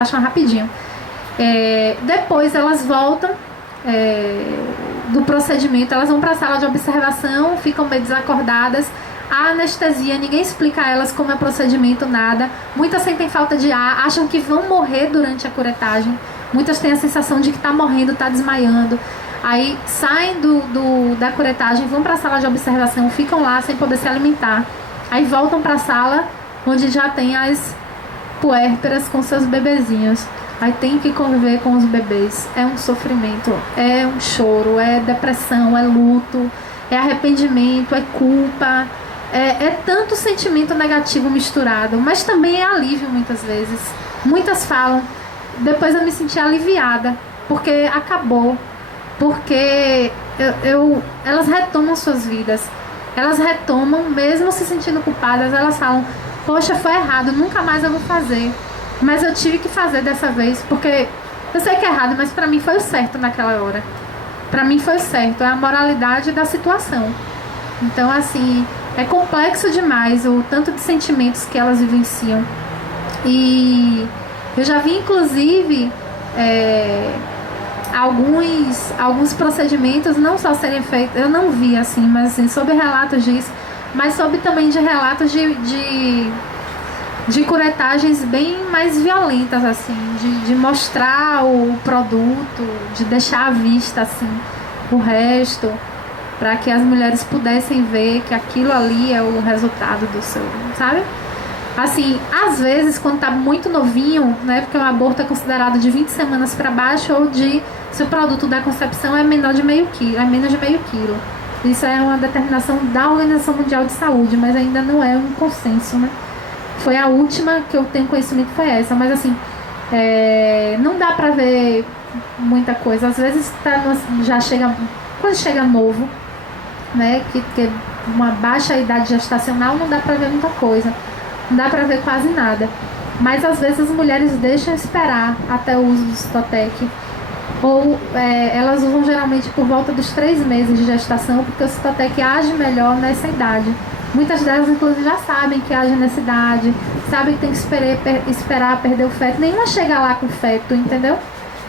acham rapidinho. Depois elas voltam do procedimento, elas vão para a sala de observação, ficam meio desacordadas. A anestesia, ninguém explica a elas como é o procedimento, nada. Muitas sentem falta de ar, acham que vão morrer durante a curetagem. Muitas têm a sensação de que está morrendo, está desmaiando. Aí saem da curetagem, vão para a sala de observação, ficam lá sem poder se alimentar. Aí voltam para a sala onde já tem as puérperas com seus bebezinhos. Aí tem que conviver com os bebês. É um sofrimento, é um choro, é depressão, é luto, é arrependimento, é culpa. É tanto sentimento negativo misturado, mas também é alívio muitas vezes. Muitas falam, depois eu me senti aliviada, porque acabou, porque elas retomam suas vidas, elas retomam, mesmo se sentindo culpadas, elas falam, poxa, foi errado, nunca mais eu vou fazer, mas eu tive que fazer dessa vez, porque eu sei que é errado, mas pra mim foi o certo naquela hora. Pra mim foi o certo, é a moralidade da situação. Então, assim, é complexo demais o tanto de sentimentos que elas vivenciam. E eu já vi, inclusive, alguns procedimentos não só serem feitos, eu não vi assim, mas assim, soube relatos disso, mas soube também de relatos de curetagens bem mais violentas, assim, de mostrar o produto, de deixar à vista assim, o resto, para que as mulheres pudessem ver que aquilo ali é o resultado do seu, sabe? Assim, às vezes, quando tá muito novinho, né, porque o aborto é considerado de 20 semanas para baixo, ou se o produto da concepção é menor de meio quilo, é menos de meio quilo. Isso é uma determinação da Organização Mundial de Saúde, mas ainda não é um consenso, né? Foi a última que eu tenho conhecimento, foi essa, mas assim, não dá pra ver muita coisa. Às vezes já chega, quando chega novo, né, que uma baixa idade gestacional, não dá pra ver muita coisa, não dá pra ver quase nada. Mas às vezes as mulheres deixam esperar até o uso do Citotec, ou elas usam geralmente por volta dos 3 meses de gestação, porque o Citotec age melhor nessa idade. Muitas delas, inclusive, já sabem que age nessa idade, sabem que tem que esperar perder o feto. Nenhuma chega lá com o feto, entendeu?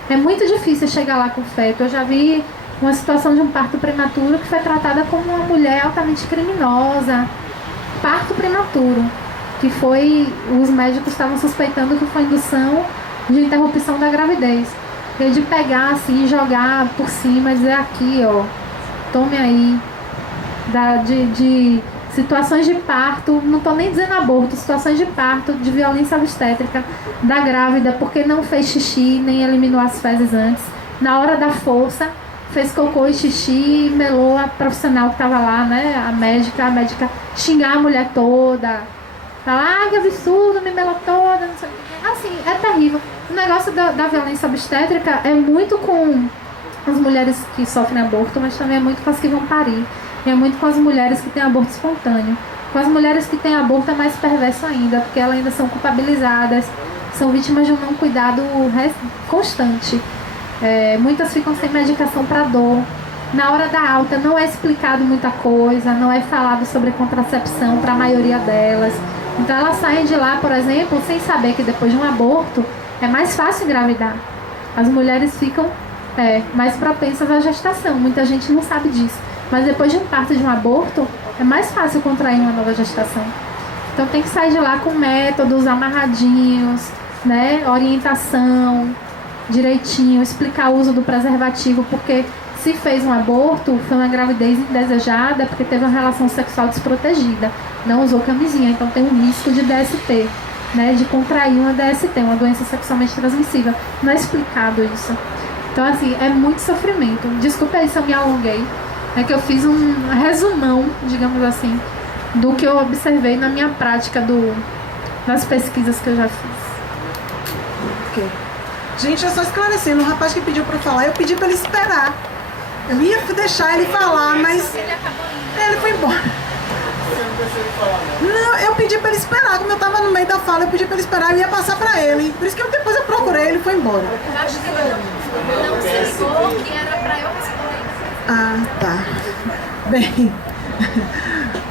É muito difícil chegar lá com o feto. Eu já vi uma situação de um parto prematuro que foi tratada como uma mulher altamente criminosa. Parto prematuro, que foi, os médicos estavam suspeitando que foi indução de interrupção da gravidez. E de pegar assim, jogar por cima e dizer aqui, ó, tome aí, de situações de parto, não estou nem dizendo aborto, situações de parto, de violência obstétrica da grávida, porque não fez xixi, nem eliminou as fezes antes. Na hora da força, fez cocô e xixi e melou a profissional que estava lá, né? A médica xingar a mulher toda. Falar, que absurdo, me melou toda, não sei o que. Assim, é terrível. O negócio da violência obstétrica é muito com as mulheres que sofrem aborto, mas também é muito com as que vão parir. E é muito com as mulheres que têm aborto espontâneo. Com as mulheres que têm aborto é mais perverso ainda, porque elas ainda são culpabilizadas, são vítimas de um não cuidado constante. Muitas ficam sem medicação para dor. Na hora da alta não é explicado muita coisa, não é falado sobre contracepção para a maioria delas. Então elas saem de lá, por exemplo, sem saber que depois de um aborto é mais fácil engravidar. As mulheres ficam mais propensas à gestação. Muita gente não sabe disso. Mas depois de um parto de um aborto, é mais fácil contrair uma nova gestação. Então tem que sair de lá com métodos amarradinhos, né? Orientação direitinho, explicar o uso do preservativo, porque se fez um aborto, foi uma gravidez indesejada, porque teve uma relação sexual desprotegida, não usou camisinha, então tem um risco de DST, né? De contrair uma DST, uma doença sexualmente transmissível. Não é explicado isso. Então, assim, é muito sofrimento. Desculpa aí se eu me alonguei. É que eu fiz um resumão, digamos assim, do que eu observei na minha prática das pesquisas que eu já fiz. Ok. Gente, eu só esclarecendo, o rapaz que pediu pra eu falar, eu pedi pra ele esperar. Eu ia deixar ele falar, mas ele foi embora. Você não deixou ele falar, não? Não, eu pedi pra ele esperar, como eu tava no meio da fala, eu pedi pra ele esperar, eu ia passar pra ele. Por isso que depois eu procurei, ele foi embora. Eu acho que não cessou, que era pra eu responder. Ah, tá. Bem,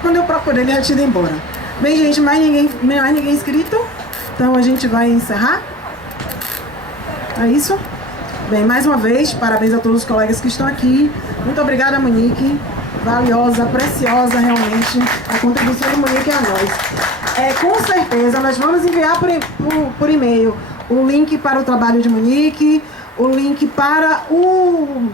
quando eu procurei, ele já tinha ido embora. Bem, gente, mais ninguém inscrito. Então a gente vai encerrar. É isso? Bem, mais uma vez, parabéns a todos os colegas que estão aqui. Muito obrigada, Monique. Valiosa, preciosa, realmente, a contribuição do Monique a nós. Com certeza, nós vamos enviar por e-mail o link para o trabalho de Monique, o link para o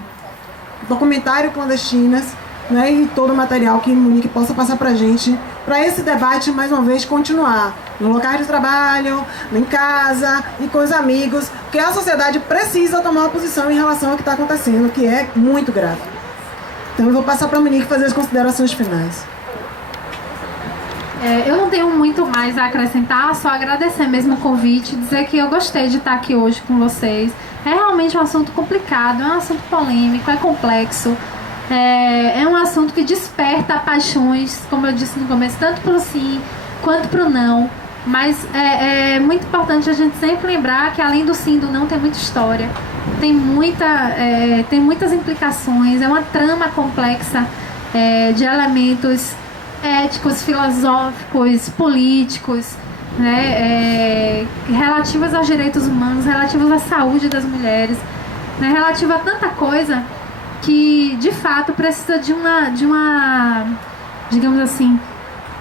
documentário Clandestinas, né, e todo o material que Monique possa passar para a gente, para esse debate, mais uma vez, continuar no local de trabalho, em casa e com os amigos, porque a sociedade precisa tomar uma posição em relação ao que está acontecendo, que é muito grave. Então eu vou passar para a Monique fazer as considerações finais. Eu não tenho muito mais a acrescentar, só agradecer mesmo o convite, dizer que eu gostei de estar aqui hoje com vocês. É realmente um assunto complicado, é um assunto polêmico, é complexo. É um assunto que desperta paixões, como eu disse no começo, tanto para o sim quanto para o não. Mas é muito importante a gente sempre lembrar que além do sim e do não tem muita história, tem muitas implicações, é uma trama complexa de elementos éticos, filosóficos, políticos, né, relativos aos direitos humanos, relativos à saúde das mulheres, né, relativo a tanta coisa que de fato precisa de uma digamos assim,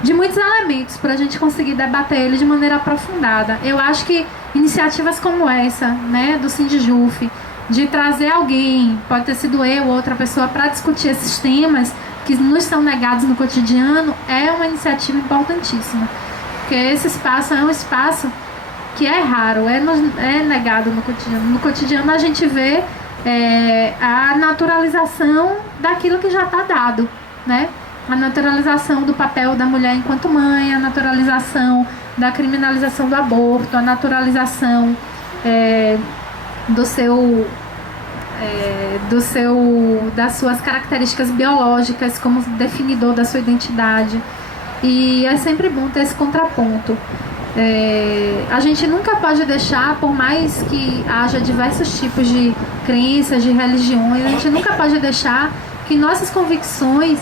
de muitos elementos para a gente conseguir debater ele de maneira aprofundada. Eu acho que iniciativas como essa, né, do Sindjuf, de trazer alguém, pode ter sido eu ou outra pessoa, para discutir esses temas que nos são negados no cotidiano, é uma iniciativa importantíssima. Porque esse espaço é um espaço que é raro, é negado no cotidiano. No cotidiano a gente vê a naturalização daquilo que já está dado, né? A naturalização do papel da mulher enquanto mãe, a naturalização da criminalização do aborto, a naturalização das suas características biológicas como definidor da sua identidade. E é sempre bom ter esse contraponto. A gente nunca pode deixar, por mais que haja diversos tipos de crenças, de religiões, a gente nunca pode deixar que nossas convicções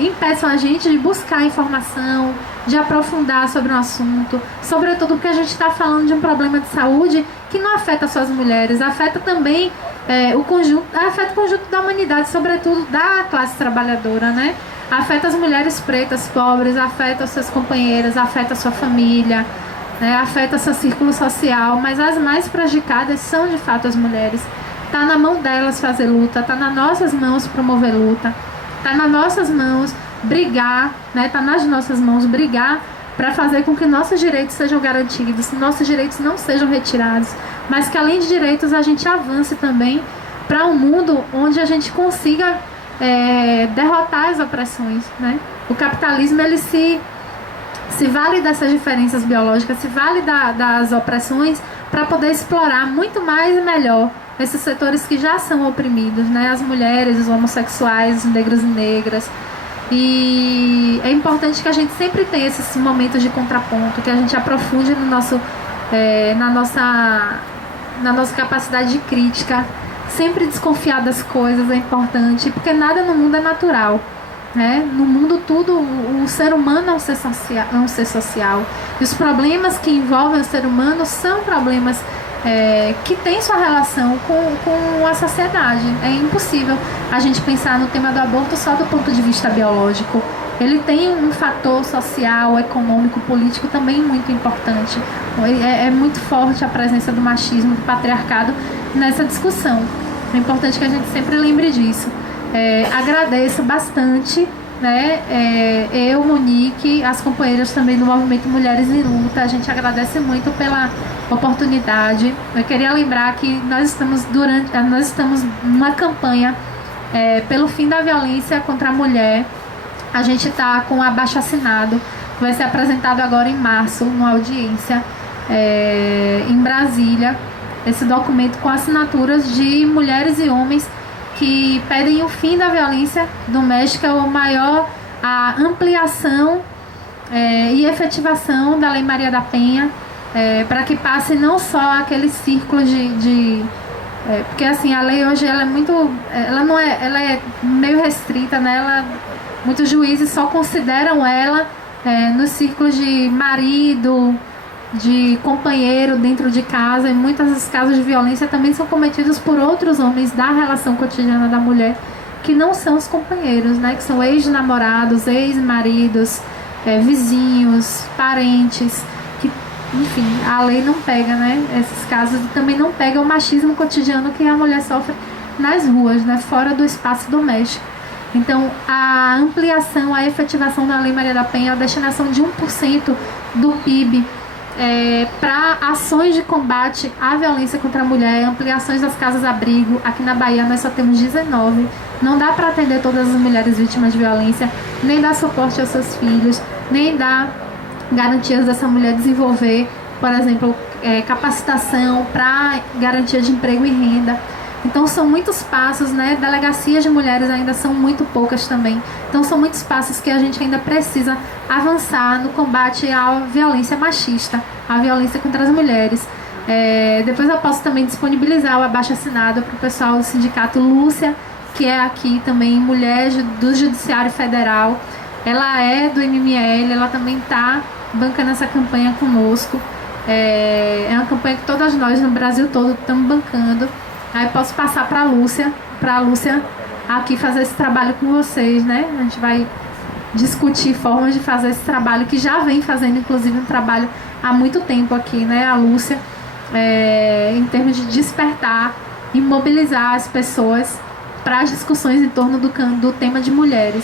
impeçam a gente de buscar informação, de aprofundar sobre um assunto, sobretudo porque a gente está falando de um problema de saúde que não afeta só as mulheres, afeta também o conjunto da humanidade, sobretudo da classe trabalhadora, né? Afeta as mulheres pretas, pobres, afeta os seus companheiros, afeta a sua família, né? Afeta seu círculo social, mas as mais prejudicadas são de fato as mulheres. Está na mão delas fazer luta, está nas nossas mãos promover luta, está nas nossas mãos brigar, né? Está nas nossas mãos brigar para fazer com que nossos direitos sejam garantidos, nossos direitos não sejam retirados, mas que além de direitos a gente avance também para um mundo onde a gente consiga derrotar as opressões, né? O capitalismo ele se vale dessas diferenças biológicas, se vale das opressões para poder explorar muito mais e melhor esses setores que já são oprimidos, né? As mulheres, os homossexuais, os negros e negras. E é importante que a gente sempre tenha esses momentos de contraponto, que a gente aprofunde no nosso, na nossa capacidade de crítica. Sempre desconfiar das coisas é importante, porque nada no mundo é natural, né? No mundo tudo, o ser humano é um ser social. E os problemas que envolvem o ser humano são problemas que têm sua relação com a sociedade. É impossível a gente pensar no tema do aborto só do ponto de vista biológico. Ele tem um fator social, econômico, político também muito importante. É muito forte a presença do machismo, do patriarcado nessa discussão. É importante que a gente sempre lembre disso. Agradeço bastante, né? Eu, Monique, as companheiras também do Movimento Mulheres em Luta, a gente agradece muito pela oportunidade. Eu queria lembrar que nós estamos numa campanha pelo fim da violência contra a mulher. A gente está com um abaixo-assinado, que vai ser apresentado agora em março, numa audiência em Brasília. Esse documento com assinaturas de mulheres e homens que pedem o fim da violência doméstica, a ampliação e efetivação da Lei Maria da Penha, para que passe não só aquele círculo porque assim, a lei hoje ela é meio restrita, né? Muitos juízes só consideram ela nos círculos de marido, de companheiro dentro de casa, e muitos dos casos de violência também são cometidos por outros homens da relação cotidiana da mulher, que não são os companheiros, né? Que são ex-namorados, ex-maridos, vizinhos, parentes, que, enfim, a lei não pega, né? Esses casos, e também não pega o machismo cotidiano que a mulher sofre nas ruas, né? Fora do espaço doméstico. Então, a ampliação, a efetivação da Lei Maria da Penha, a destinação de 1% do PIB para ações de combate à violência contra a mulher, ampliações das casas-abrigo. Aqui na Bahia nós só temos 19. Não dá para atender todas as mulheres vítimas de violência, nem dar suporte aos seus filhos, nem dar garantias dessa mulher desenvolver, por exemplo, capacitação para garantia de emprego e renda. Então são muitos passos, né? Delegacias de mulheres ainda são muito poucas também. Então são muitos passos que a gente ainda precisa avançar no combate à violência machista, à violência contra as mulheres. Depois eu posso também disponibilizar o abaixo-assinado para o pessoal do sindicato Lúcia, que é aqui também mulher do Judiciário Federal. Ela é do MML, ela também está bancando essa campanha conosco. É uma campanha que todas nós no Brasil todo estamos bancando. Aí posso passar para a Lúcia aqui fazer esse trabalho com vocês, né? A gente vai discutir formas de fazer esse trabalho, que já vem fazendo, inclusive, um trabalho há muito tempo aqui, né? A Lúcia, em termos de despertar e mobilizar as pessoas para as discussões em torno do tema de mulheres.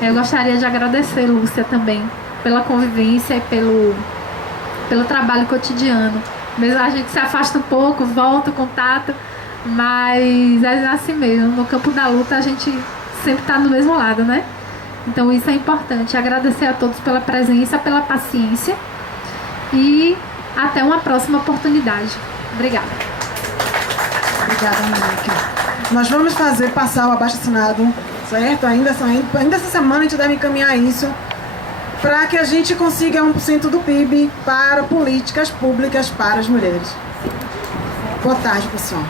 Eu gostaria de agradecer, Lúcia, também, pela convivência e pelo trabalho cotidiano. Mesmo a gente se afasta um pouco, volta o contato, mas é assim mesmo, no campo da luta a gente sempre está do mesmo lado, né? Então isso é importante. Agradecer a todos pela presença, pela paciência, e até uma próxima oportunidade. Obrigada. Obrigada, Monique. Nós vamos passar o abaixo-assinado, certo? Ainda essa semana a gente deve encaminhar isso para que a gente consiga 1% do PIB para políticas públicas para as mulheres. Boa tarde, pessoal.